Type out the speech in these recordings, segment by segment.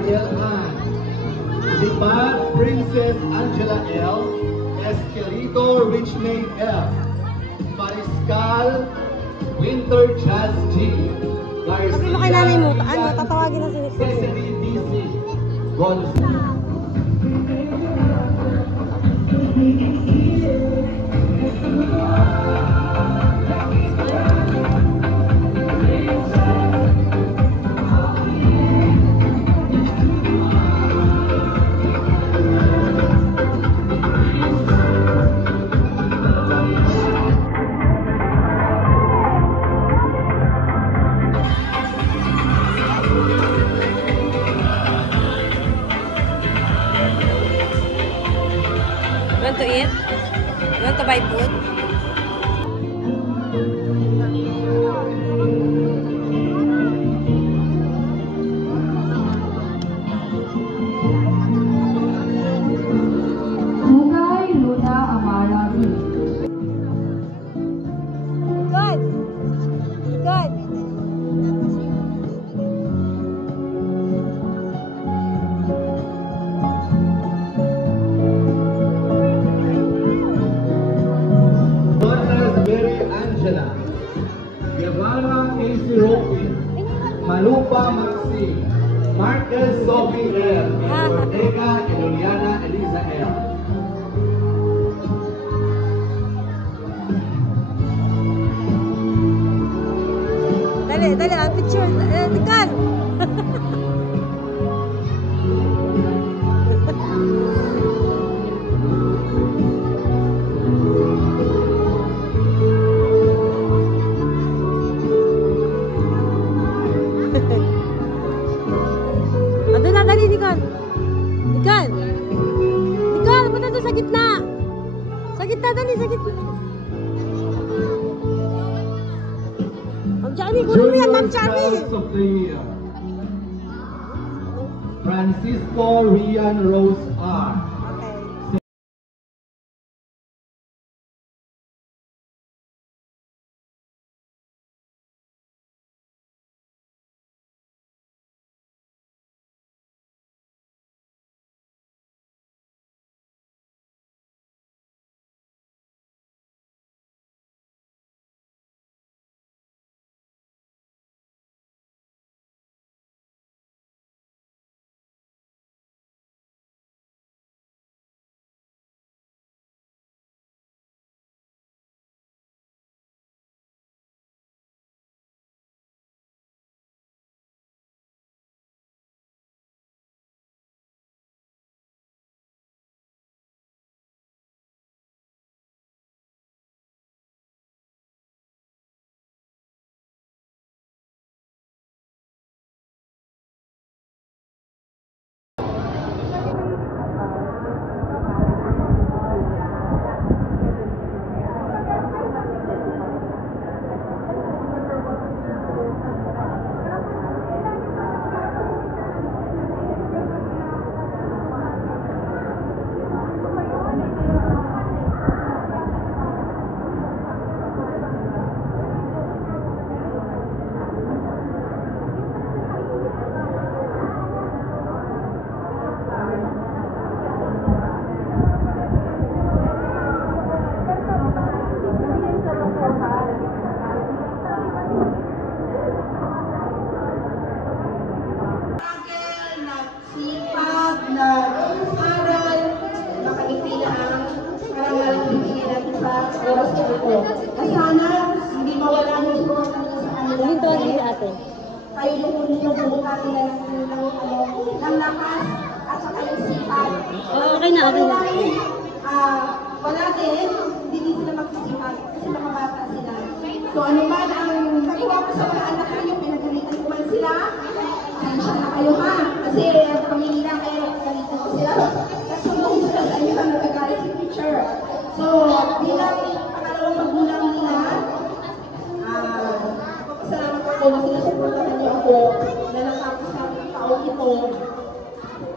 Mariel Ann. Si Pat Princess Angela L. Esquelito Richmay F. Mariscal Winter Jazz G. Garcia. Sabi mo kay nanay mo, ano, tatawagin na si Cecily DC. Gonzalo. Want to eat? You want to buy food? Hugay Luna Amara B. Good. Good. Angela, Guevara Casey Ropin, Malupa Maxi, Marquez Sophie L, and Ortega Juliana Eliza L. Dali, dali, ang picture. Tekan. Ado na, dali, Nikon. Nikon. Nikon, punta doon sa gitna. Sa gitna, dali, sa gitna. Ma'am Chani, kunin mo yan, Ma'am Chani. Francisco Rian Rose R. Sana hindi mawala ng suporta sa kanila. Kayo yung bubukan nila ng lakas at saka yung sipag. Okay na, okay na. Wala din, hindi din sila magsisipag kasi mga bata sila. So ano man ang nagawa ko sa mga anak kayo, pinagalitan ko man sila, ansya na kayo ha. Kasi pamilya kayo, pinagalitan ko sila. Kasi nung sila sa inyo, nagagalit si teacher. So bilang pangalawang magulang nila, salamat ako na sinusuportahan niyo ako na natapos sa taon ito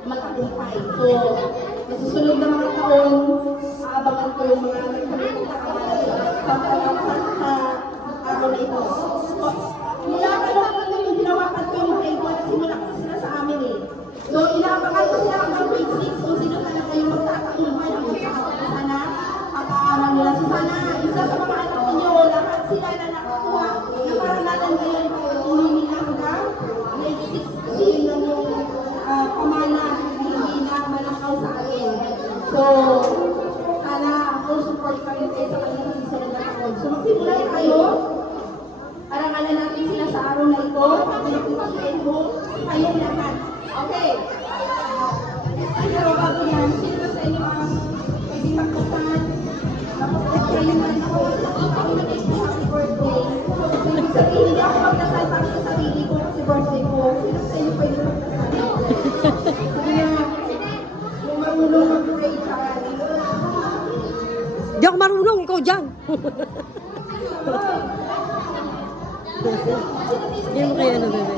matagumpay. So, sa susunod na mga taon, aabangan ko yung mga nagpapakaman sa araw na ito. So, mula ka lang yung ginawakan ko yung table, nagsimula ko sila sa amin eh. So, So, sana full support pa rin kayo sa kanilang susunod na taon. So, magsimula na kayo. Arangalan natin sila sa araw na ito. Pinag-ipasin mo kayong lahat. Okay. Pero bago yan, sino ba sa inyo ang pwede magkasan? Tapos kayo man po, ako nag-take po happy birthday. Ibig sabihin, hindi ako magkasal para sa sarili ko kasi birthday ko. Sino sa inyo pwede magkasal? Kaya, kung marunong mag-pray dyan. Di ako marunong, ikaw dyan. Yan mo kayo ano, bebe.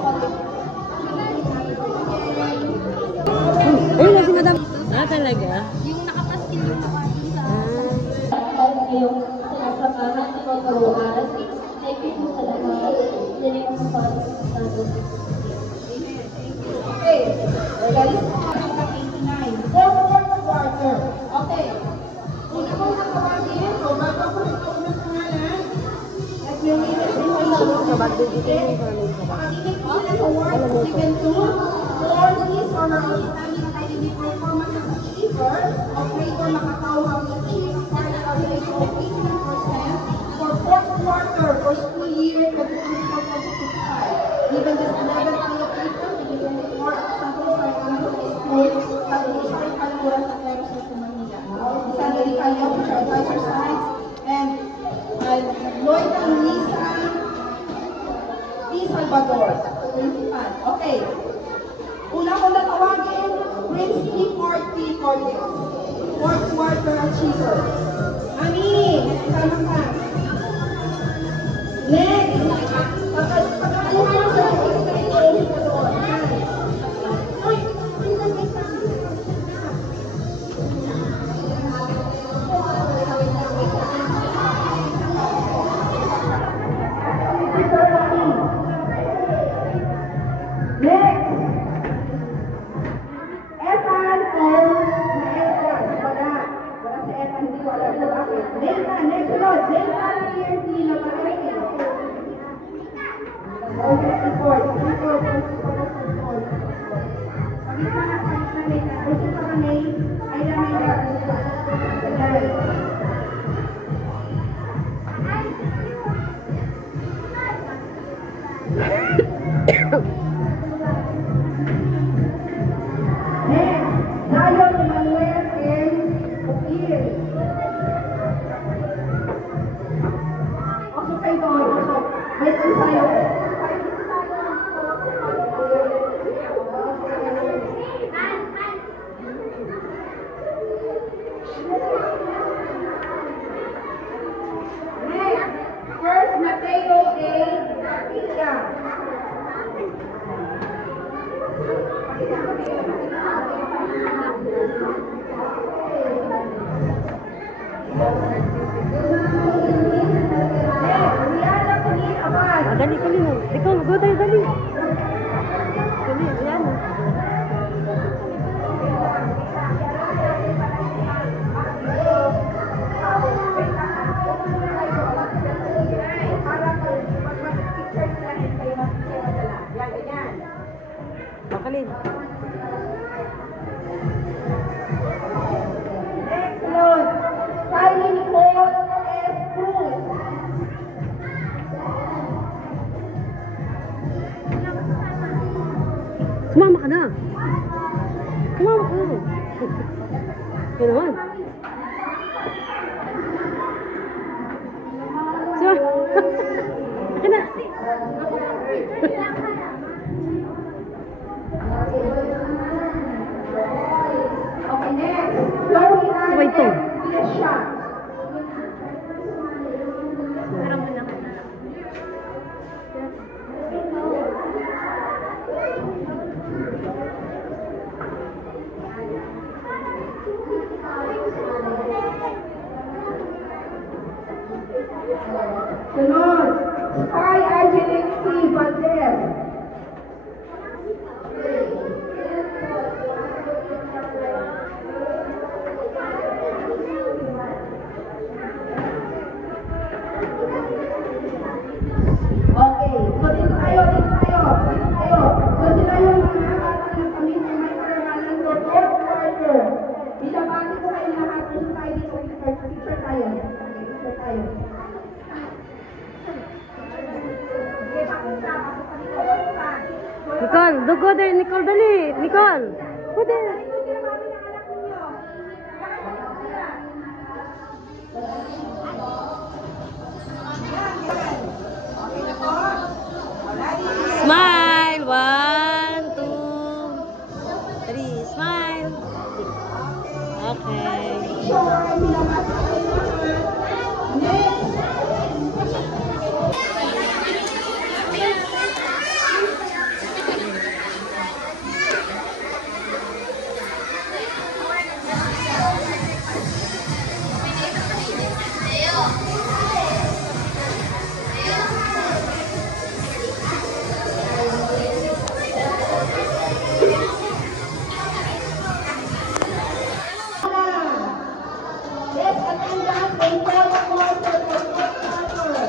Ayun na si madam. Ah, talaga? Yung nakapaskil yung nakapin sa yung sinasamahan, tinuturuan. Thank you po sa lahat. Yan yung pagkakasado. Okay. Guys, 89. Fourth quarter. Okay. Una kong nakawagin, so bago ako nagkaunang pangalan, at yung inisip ko lang, makakinig ko sila sa word, given to, for his or her outstanding academic performance as achiever, of grade or Macau have achieved part of the ratio of 18% for fourth quarter for school year 2024-2025. Given this 11 allocation, given the more sample sa High School, pag-uusay kaluran sa Cleros sa Manila. Sandy Cayo, which are advisor sites, and Loida Luisa P. Salvador, principal. Okay. Una ko na tawagin, Prince P. Forty Cortes, fourth quarter achiever. Amini, kasama ka. Next, pagkakaluhan mo sa experience ka doon. Uy, next, Ethan or Ethan, wala si Ethan, hindi wala ito bakit. Nathan, next Lord, Nathan PRT na ba-ete. Okay, report. Pagkita na Nathan, gusto pa kami, ay namin Next, Zion Emmanuel and Okir. Also kayo doon, also. Wait, ang sayo. Next, first Mateo A. Garcia. Dali, dali mo. Ikaw, go tayo, dali. Dali, yan. Pakalin. Next, Lord. Kylie Nicole S. Cruz. Sumama ka na. Sumama ka na. Yan naman. Akin na. Okay, next. Chloe Ann Wait, to. Flecha. Sunod, Sky Angelic C. Valdez. Go there, Nicole, dali. Nicole. Go there. Smile. 1, 2, 3. Smile. Okay. Yes, attendance, they tell the court for the court order.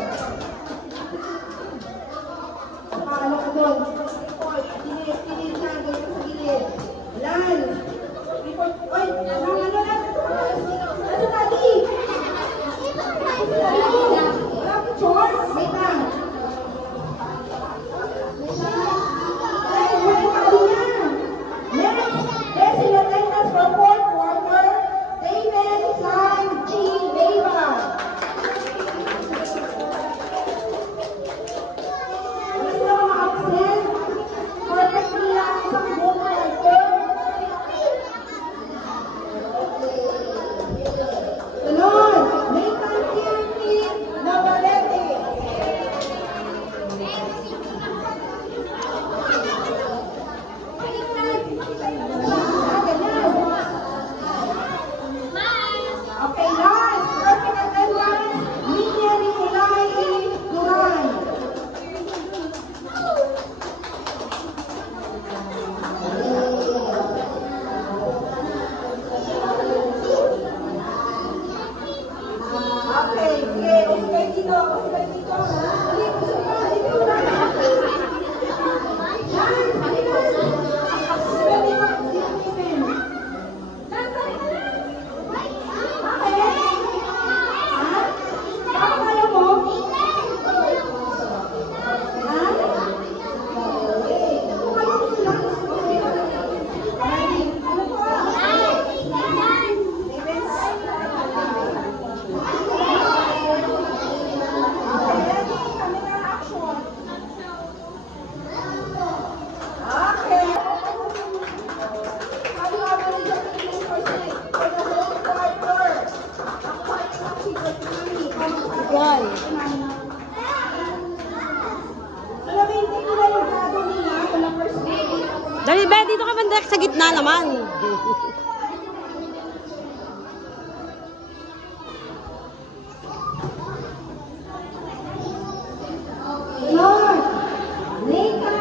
Paano ka doon? Report, gilid na, doon sa gilid. Lan! Report, oy, ano lagi? Wala picture? Wait lang. Ay, wala ka niya. Next, yes, in attendance for fourth quarter, David San G. Beba. Ano sila mga absent? Correct nila ang isang buong quarter. Sunod, Nathan Kirky Navarrete. Okay, last, perfect attendance, Linya Nicolai Duran. Okay, sige, usapin dito. Dali, usapin, dito na. Yan, dali na. Pwede mo, Steven. Nicole. Dali, be, dito ka banda sa gitna naman. Lord, Nathan.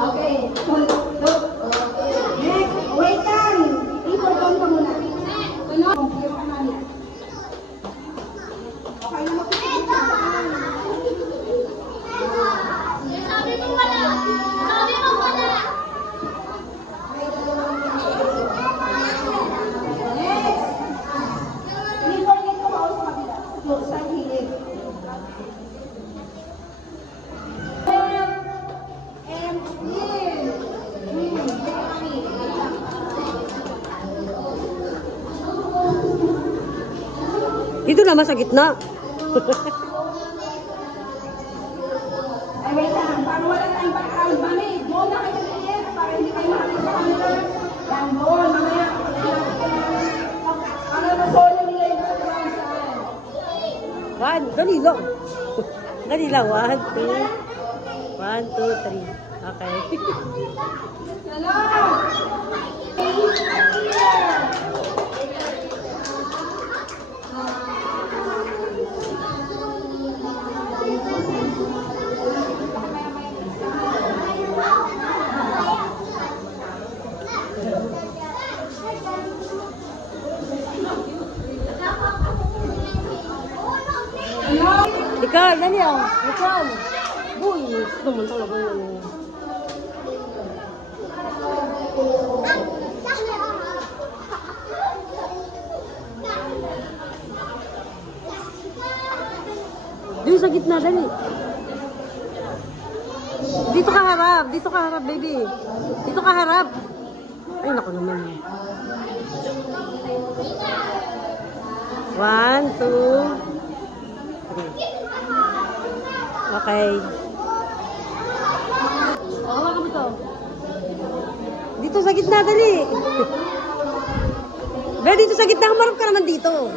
Okay. Next, wait lang. Ipon ka muna. Sunod, yung kanali. Okay na makikita. Sabi mo wala! Sabi mo wala! Next. Ipon dito ako sa kabila. Doon sa hilig. And Lynn. Dito naman sa gitna. Ay, wait lang. Para wala tayong background. Mami, doon na kayo tingin para hindi kayo makakita sa camera. Yan, doon. Mamaya. Para masolo nila yung background saan. Dali lang. Dali lang. 1, 2. 1, 2, 3. Okay. Salamat! Nicole, dali oh. Nicole. Uy, naman talaga yun. Dito sa gitna, dali. Dito ka harap. Dito ka harap, baby. Dito ka harap. Ay, naku naman. 1, 2, 3. Okay. Hawakan mo to. Dito sa gitna, dali. Be, dito sa gitna, humarap ka naman dito.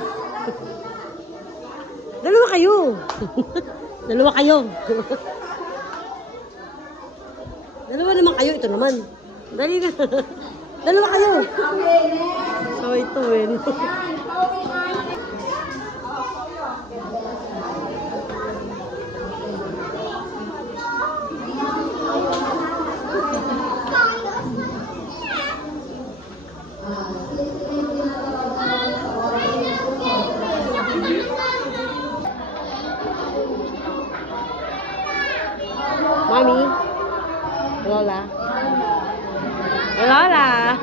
Dalawa kayo. Dalawa kayo. Dalawa naman kayo. Ito naman. Dali na. Dalawa kayo. So, ito eh. Mami? Lola? Lola!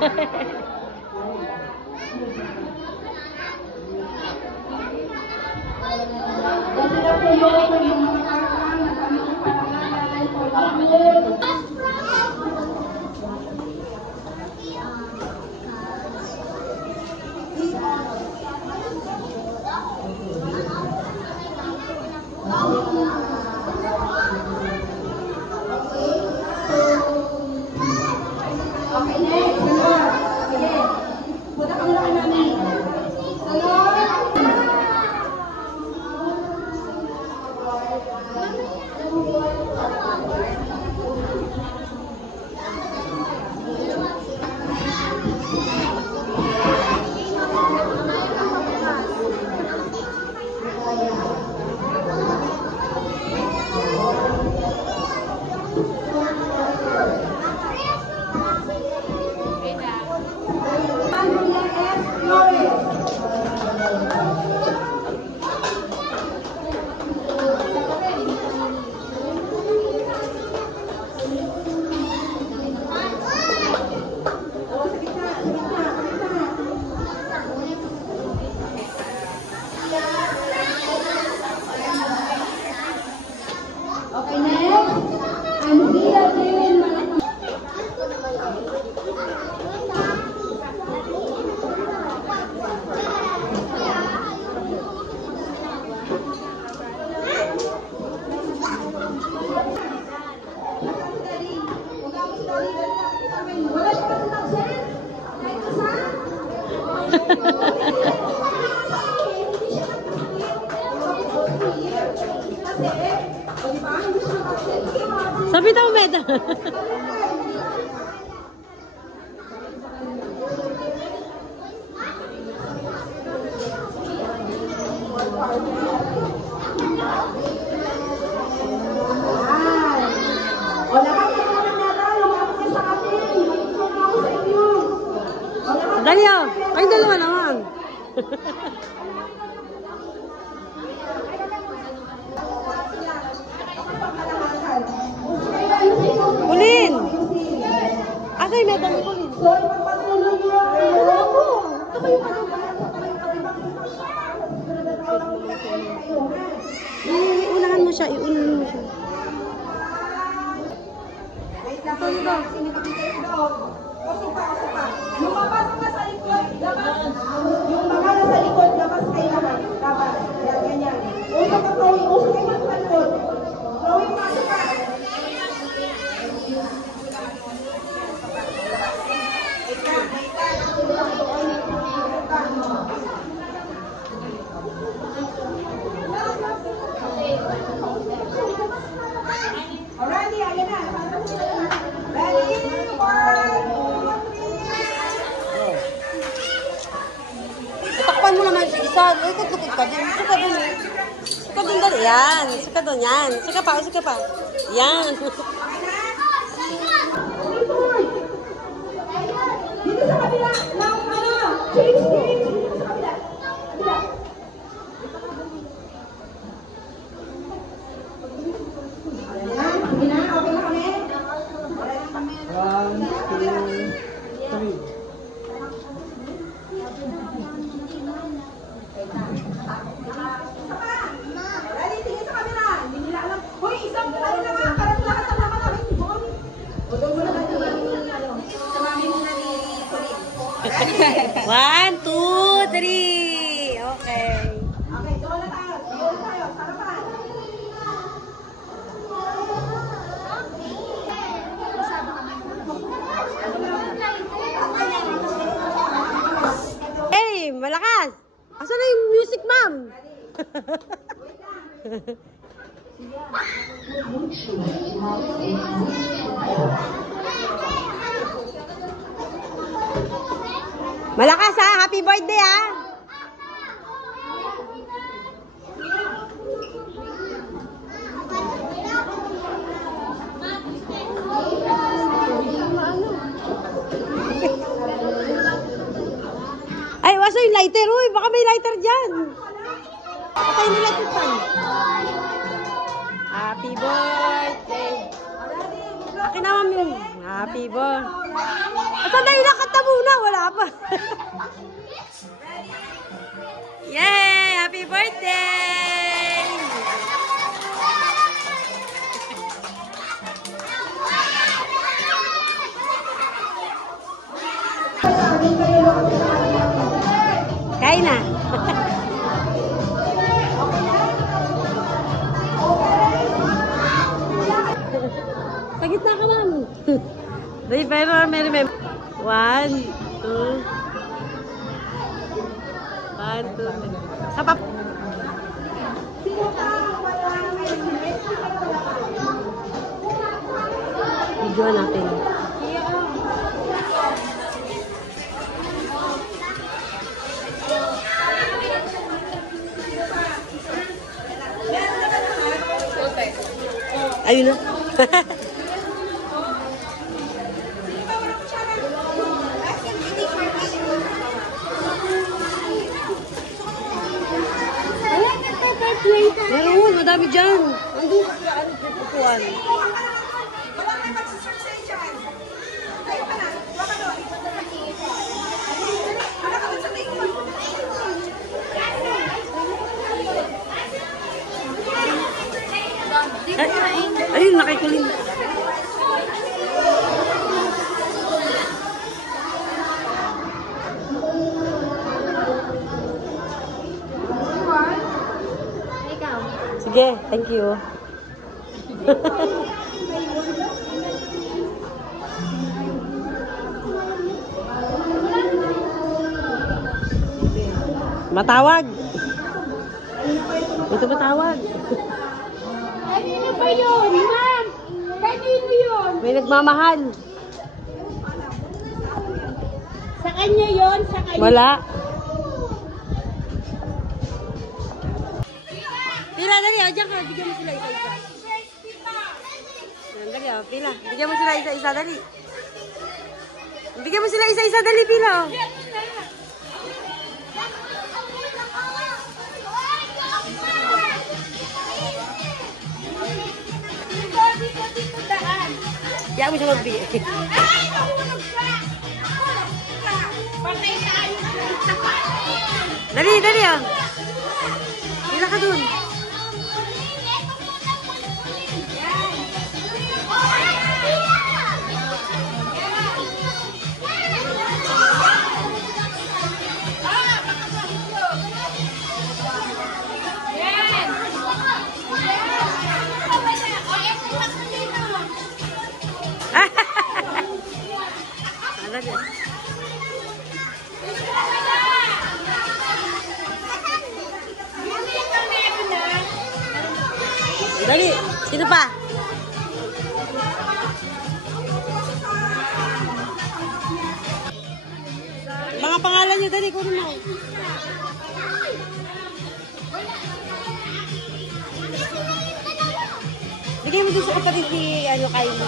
Okay, next. Sunod. Sige. Punta ka muna kay mami. Sunod. Andrea S. Flores. Oo, sa gitna, sa gitna, sa gitna. Okay, next. Andrea Jane Malacam. Wala siya kasi absent? Kahit isa? Hindi siya kasi, o diba, hindi siya absent. Sige, mga absent. Sabi daw, Meda. Ay. O, lahat kayo naman nata, lumapit kayo sa atin. Mag-talk ako sa inyo. O, lahat Dali oh. Kayo dalawa naman. Kulin! Asa yung Meda ni Kulin? So, ipagpatuloy niyo ang alam mo. Tumayo ka doon. Tumayo ka doon. Kayo, ha? Iunahan mo siya. Iunahan mo siya. Wait lang, wait lang. Kasi nakakita yung dog. Usok pa. Yung papasok na sa likod, labas. Yung mga nasa likod, labas kayo lahat. Labas. Yan, ganyan. Usok ka, Chloe. Usok kayo sa likod. Chloe, pasok ka. Wait lang, wait lang. Alrighty, ayan na. Ready? 1, 2, 3. Takpan mo naman si isa. Ikot-ikot ka din. Suka doon. Suka doon dali. Yan. Suka doon. Yan. Suka pa. Suka pa. Yan. Dito sa kabila. Lang, ano? Change. Dito sa kabila. Kabila. Ayan. Sige na. Okay na kami? Okay na kami. 1, 2, 3. Ready? Tingin sa kabila. Malakas ha! Happy birthday ha! Ay, waso yung lighter. Uy, baka may lighter dyan. Patay nila ito pa. Happy birthday. Akin naman yung happy birthday. At sandali lang, kanta muna. Wala pa. Yay! Happy birthday! Kain na. Sa gitna ka, ma'am. Dahil pero may remember. 1, 2. 1, 2, 3. Sa pap... Video natin. Ayun na. Meron, madami dyan. Andun sa upuan. Ayun, nakikulin. Sige, thank you. Matawag. Ito matawag. Kanino ba yun, ma'am? Kanino yun? May nagmamahal. Sa kanya yun? Sa kanya? Wala. Pila, dali. Diyan ka. Bigyan mo sila isa-isa. Dali, pila. Bigyan mo sila isa-isa. Dali. Bigyan mo sila isa-isa. Dali, pila. Dito daan. Kaya mo siya magbigay. Ay! Mahulog ka! Patay tayo. Dali, dali ah. Pila ka dun. Dali, sino pa? Mga pangalan nyo, dali, kunin mo. Bigay mo din sa kapatid ni Kylie. Ayun.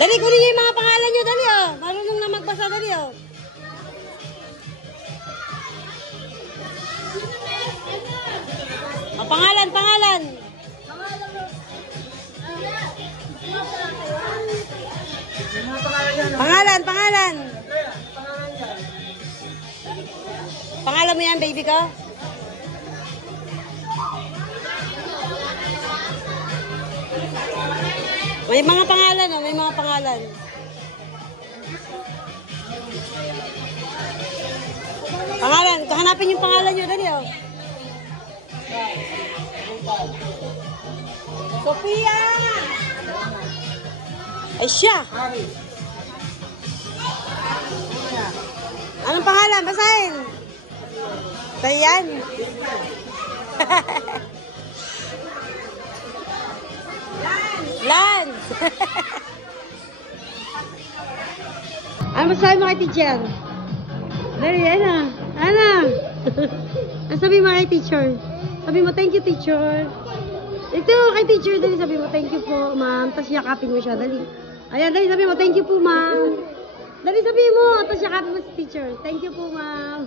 Dali, kunin nyo yung mga pangalan nyo, dali oh. Marunong na magbasa, dali oh. Oh, pangalan, pangalan. Pangalan, pangalan. Pangalan mo yan, baby ko? May mga pangalan, oh. May mga pangalan. Pangalan, hanapin yung pangalan nyo, dali oh. Sophia! Ay siya! Anong pangalan? Yan, basahin. So, yan. Lance. Ano masabi mo kay teacher? Dali, Ana. Ana. Ano sabi mo kay teacher? Sabi mo, thank you, teacher. Ito, kay teacher, dali sabi mo, thank you po, ma'am. Tapos yakapin mo siya, dali. Ayan, dali sabi mo, thank you po, ma'am. Dali sabi mo, tapos yakapin mo si teacher. Thank you po, ma'am.